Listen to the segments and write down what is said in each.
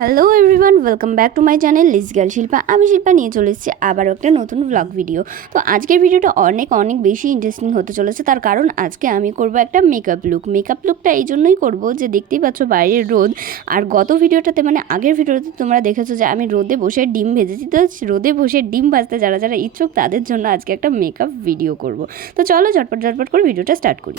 Hello everyone, welcome back to my channel Liz girl Shilpa. আমি শিল্পা নিয়ে চলে এসেছি আবারও একটা নতুন ব্লগ ভিডিও। তো আজকের ভিডিওটা অনেক বেশি ইন্টারেস্টিং হতে চলেছে, তার কারণ আজকে আমি করব একটা মেকআপ লুকটা এই জন্যই করব যে দেখতেই পাচ্ছ বাইরের রোদ। আর গত ভিডিওটাতে মানে আগের ভিডিওতে তোমরা দেখেছো যে আমি রোদে বসে ডিম ভেজেছি। তো রোদে বসে ডিম ভাজতে যারা যারা ইচ্ছুক তাদের জন্য আজকে একটা মেকআপ ভিডিও করব। তো চলো ঝটপট করে ভিডিওটা স্টার্ট করি।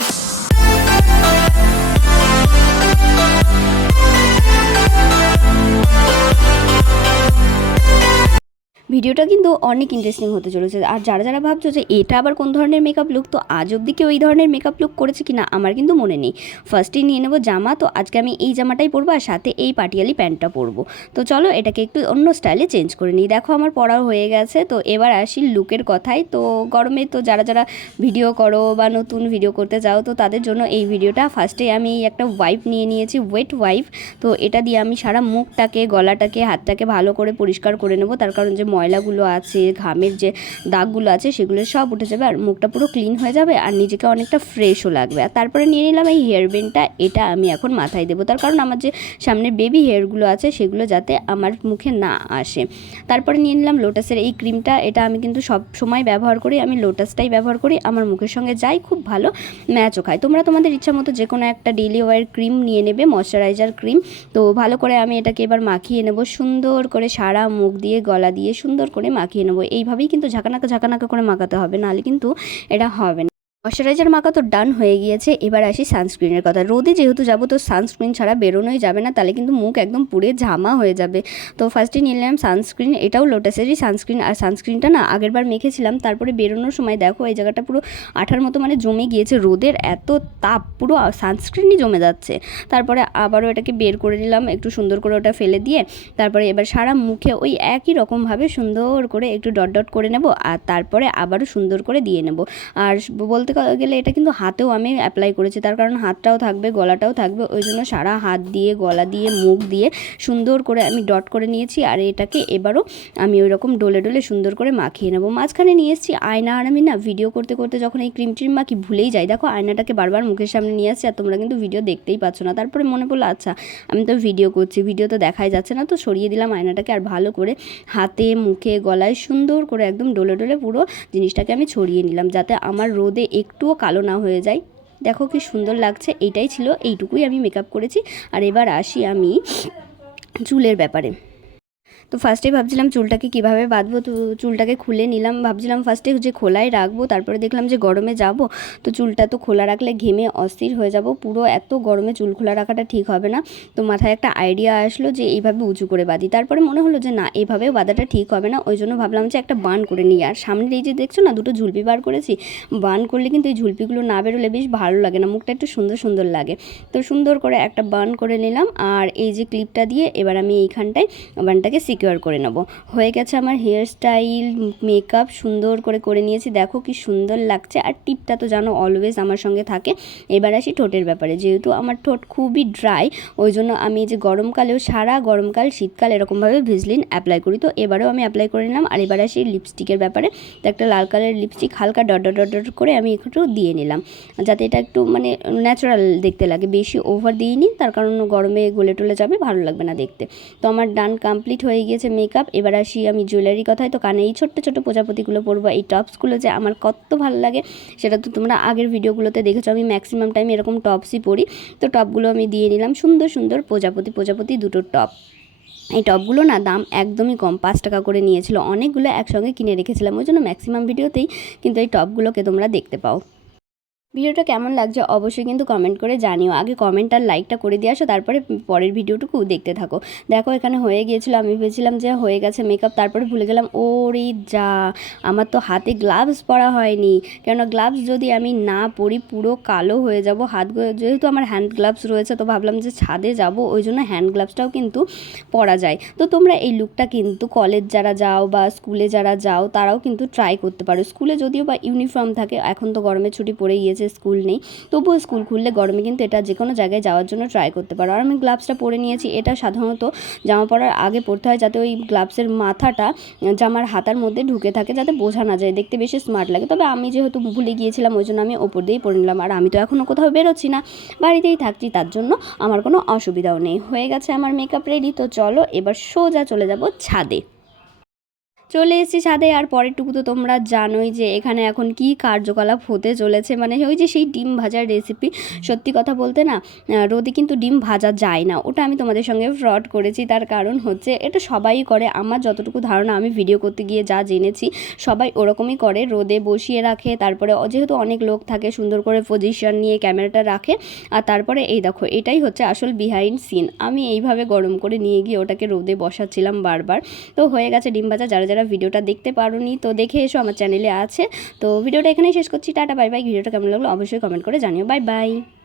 ভিডিওটা কিন্তু অনেক ইন্টারেস্টিং হতে চলেছে। আর যারা যারা ভাবছো যে এটা আবার কোন ধরনের মেকআপ লুক, তো আজ অবধি কেউ এই ধরনের মেকআপ লুক করেছে কি না আমার কিন্তু মনে নেই। ফার্স্টেই নিয়ে নেবো জামা। তো আজকে আমি এই জামাটাই পরবো আর সাথে এই পাটিয়ালি প্যান্টটা পরবো। তো চলো এটাকে একটু অন্য স্টাইলে চেঞ্জ করে নিই। দেখো আমার পরা হয়ে গেছে। তো এবার আসি লুকের কথায়। তো গরমে তো যারা যারা ভিডিও করো বা নতুন ভিডিও করতে চাও তো তাদের জন্য এই ভিডিওটা। ফার্স্টে আমি একটা ওয়াইপ নিয়ে নিয়েছি, ওয়েট ওয়াইপ। তো এটা দিয়ে আমি সারা মুখটাকে, গলাটাকে, হাতটাকে ভালো করে পরিষ্কার করে নেবো। তার কারণ যে ময়লাগুলো আছে, ঘামের যে দাগগুলো আছে সেগুলো সব উঠে যাবে আর মুখটা পুরো ক্লিন হয়ে যাবে আর নিজেকে অনেকটা ফ্রেশও লাগবে। আর তারপরে নিয়ে নিলাম এই হেয়ার ব্যান্ডটা। এটা আমি এখন মাথায় দেবো, তার কারণ আমার যে সামনের বেবি হেয়ারগুলো আছে সেগুলো যাতে আমার মুখে না আসে। তারপরে নিয়ে নিলাম লোটাসের এই ক্রিমটা। এটা আমি কিন্তু সব সময় ব্যবহার করি, আমি লোটাসটাই ব্যবহার করি। আমার মুখের সঙ্গে যাই, খুব ভালো ম্যাচও খায়। তোমরা তোমাদের ইচ্ছা মতো যে কোনো একটা ডেইলি ওয়্যার ক্রিম নিয়ে নেবে, ময়শ্চারাইজার ক্রিম। তো ভালো করে আমি এটাকে এবার মাখিয়ে নেব, সুন্দর করে সারা মুখ দিয়ে, গলা দিয়ে সুন্দর করে মাখিয়ে নেব। এইভাবেই কিন্তু ঝাঁকানাকা করে মাখাতে হবে, নাহলে কিন্তু এটা হবে না। ময়শ্চারাইজার মাখা তো ডান হয়ে গিয়েছে। এবার আসি সানস্ক্রিনের কথা। রোদে যেহেতু যাবো তো সানস্ক্রিন ছাড়া বেরোনোই যাবে না, তাহলে কিন্তু মুখ একদম পুড়ে ঝামা হয়ে যাবে। তো ফার্স্টে নিয়ে নিলাম সানস্ক্রিন। এটাও লোটাসেরই সানস্ক্রিন। আর সানস্ক্রিনটা না আগেরবার মেখেছিলাম, তারপরে বেরোনোর সময় দেখো এই জায়গাটা পুরো আঠার মতো মানে জমে গিয়েছে। রোদের এত তাপ, পুরো সানস্ক্রিনই জমে যাচ্ছে। তারপরে আবারও এটাকে বের করে নিলাম, একটু সুন্দর করে ওটা ফেলে দিয়ে তারপরে এবার সারা মুখে ওই একই রকমভাবে সুন্দর করে একটু ডট ডট করে নেব আর তারপরে আবারও সুন্দর করে দিয়ে নেব। আর বলতে গেলে এটা কিন্তু হাতেও আমি অ্যাপ্লাই করেছি, তার কারণ হাতটাও থাকবে, গলাটাও থাকবে, ওই জন্য সারা হাত দিয়ে, গলা দিয়ে, মুখ দিয়ে সুন্দর করে আমি ডট করে নিয়েছি। আর এটাকে এবারও আমি ওই রকম ডলে ডলে সুন্দর করে মাখিয়ে নেব। মাঝখানে নিয়ে এসেছি আয়না। আর আমি না ভিডিও করতে করতে যখন এই ক্রিম ট্রিম মাখি ভুলেই যাই। দেখো আয়নাটাকে বারবার মুখের সামনে নিয়ে আসছি আর তোমরা কিন্তু ভিডিও দেখতেই পাচ্ছ না। তারপরে মনে পড়লো আচ্ছা আমি তো ভিডিও করছি, ভিডিও তো দেখাই যাচ্ছে না। তো সরিয়ে দিলাম আয়নাটাকে আর ভালো করে হাতে, মুখে, গলায় সুন্দর করে একদম ডলে ডলে পুরো জিনিসটাকে আমি ছড়িয়ে নিলাম, যাতে আমার রোদে একটুও কালো না হয়ে যায়। দেখো কি সুন্দর লাগছে। এইটাই ছিল, এইটুকুই আমি মেকআপ করেছি। আর এবার আসি আমি চুলের ব্যাপারে। তো ফার্স্টে ভাবছিলাম চুলটাকে কীভাবে বাঁধবো। তো চুলটাকে খুলে নিলাম, ভাবছিলাম ফার্স্টে যে খোলাই রাখবো, তারপরে দেখলাম যে গরমে যাব তো চুলটা তো খোলা রাখলে ঘেমে অস্থির হয়ে যাব পুরো। এত গরমে চুল খোলা রাখাটা ঠিক হবে না। তো মাথায় একটা আইডিয়া আসলো যে এইভাবে উঁচু করে বাঁধি। তারপরে মনে হলো যে না, এভাবেও বাঁধাটা ঠিক হবে না। ওই জন্য ভাবলাম যে একটা বান করে নিই। আর সামনের এই যে দেখছো না দুটো ঝুলপি বার করেছি, বান করলে কিন্তু এই ঝুলপিগুলো না বেরোলে বেশ ভালো লাগে না, মুখটা একটু সুন্দর সুন্দর লাগে। তো সুন্দর করে একটা বান করে নিলাম। আর এই যে ক্লিপটা দিয়ে এবার আমি এইখানটায় বানটাকে সিকিউর করে নেব। হয়ে গেছে আমার হেয়ার স্টাইল, মেকআপ সুন্দর করে নিয়েছি। দেখো কি সুন্দর লাগছে। আর টিপটা তো জানো অলওয়েজ আমার সঙ্গে থাকে। এবার আসি ঠোঁটের ব্যাপারে। যেহেতু আমার ঠোঁট খুবই ড্রাই, ওই জন্য আমি যে গরমকালেও সারা গরমকাল, শীতকাল এরকমভাবে ভেজলিন অ্যাপ্লাই করি। তো এবারেও আমি অ্যাপ্লাই করে নিলাম। আর এবার আসি লিপস্টিকের ব্যাপারে। তো একটা লাল কালারের লিপস্টিক হালকা ডট ডট ডট ডট করে আমি একটু দিয়ে নিলাম, যাতে এটা একটু মানে ন্যাচারাল দেখতে লাগে। বেশি ওভার দিইনি, তার কারণ গরমে গলে টলে যাবে, ভালো লাগবে না দেখতে। তো আমার ডান কমপ্লিট হয়ে গিয়েছে মেকআপ। এবার আসি আমি জুয়েলারি কথায়। তো কানে এই ছোট্ট ছোট্ট প্রজাপতিগুলো পরবো। এই টপসগুলো যে আমার কত ভালো লাগে সেটা তো তোমরা আগের ভিডিওগুলোতে দেখেছো। আমি ম্যাক্সিমাম টাইম এরকম টপসই পরি। তো টপগুলো আমি দিয়ে নিলাম, সুন্দর সুন্দর প্রজাপতি দুটো টপ। এই টপগুলো না দাম একদমই কম, 5 টাকা করে নিয়েছিল। অনেকগুলো একসঙ্গে কিনে রেখেছিলাম, ওই জন্য ম্যাক্সিমাম ভিডিওতেই কিন্তু এই টপগুলোকে তোমরা দেখতে পাও। ভিডিওটা কেমন লাগছে অবশ্যই কিন্তু কমেন্ট করে জানিও। আগে কমেন্ট আর লাইকটা করে দিয়ে আসো, তারপরে পরের ভিডিওটুকু দেখতে থাকো। দেখো এখানে হয়ে গিয়েছিলো, আমি ভেবেছিলাম যে হয়ে গেছে মেকআপ, তারপরে ভুলে গেলাম ওরে যা, আমার তো হাতে গ্লাভস পরা হয়নি। কেননা গ্লাভস যদি আমি না পরি পুরো কালো হয়ে যাব হাতগুলো। যেহেতু আমার হ্যান্ড গ্লাভস রয়েছে তো ভাবলাম যে ছাদে যাব, ওই জন্য হ্যান্ড গ্লাভসটাও কিন্তু পরা যায়। তো তোমরা এই লুকটা কিন্তু কলেজ যারা যাও বা স্কুলে যারা যাও তারাও কিন্তু ট্রাই করতে পারো। স্কুলে যদিও বা ইউনিফর্ম থাকে, এখন তো গরমের ছুটি পড়ে গিয়েছে, দিয়েছে, স্কুল নেই, তবুও স্কুল খুললে গরমে কিন্তু এটা যে কোনো জায়গায় যাওয়ার জন্য ট্রাই করতে পারো। আর আমি গ্লাভসটা পরে নিয়েছি। এটা সাধারণত জামা পরার আগে পরতে হয়, যাতে ওই গ্লাভসের মাথাটা জামার হাতার মধ্যে ঢুকে থাকে, যাতে বোঝা না যায়, দেখতে বেশি স্মার্ট লাগে। তবে আমি যেহেতু ভুলে গিয়েছিলাম, ওই জন্য আমি ওপর দিয়েই পরে নিলাম। আর আমি তো এখনও কোথাও বেরোচ্ছি না, বাড়িতেই থাকছি, তার জন্য আমার কোনো অসুবিধাও নেই। হয়ে গেছে আমার মেকআপ রেডি। তো চলো এবার সোজা চলে যাব ছাদে। চলে এসেছি ছাদে। আর পরেরটুকু তো তোমরা জানোই যে এখানে এখন কি কার্যকলাপ হতে চলেছে, মানে ওই যে সেই ডিম ভাজার রেসিপি। সত্যি কথা বলতে না, রোদে কিন্তু ডিম ভাজা যায় না, ওটা আমি তোমাদের সঙ্গে ফ্রড করেছি। তার কারণ হচ্ছে এটা সবাই করে, আমার যতটুকু ধারণা, আমি ভিডিও করতে গিয়ে যা জেনেছি সবাই ওরকমই করে, রোদে বসিয়ে রাখে, তারপরে যেহেতু অনেক লোক থাকে সুন্দর করে পজিশন নিয়ে ক্যামেরাটা রাখে, আর তারপরে এই দেখো এটাই হচ্ছে আসল বিহাইন্ড সিন। আমি এইভাবে গরম করে নিয়ে গিয়ে ওটাকে রোদে বসাচ্ছিলাম বারবার। তো হয়ে গেছে ডিম ভাজা। যারা ভিডিওটা দেখতে পারোনি তো দেখে এসো, আমার চ্যানেলে আছে। তো ভিডিওটা এখানেই শেষ করছি। Tata bye bye. ভিডিওটা কেমন লাগলো অবশ্যই কমেন্ট করে জানিও। Bye bye.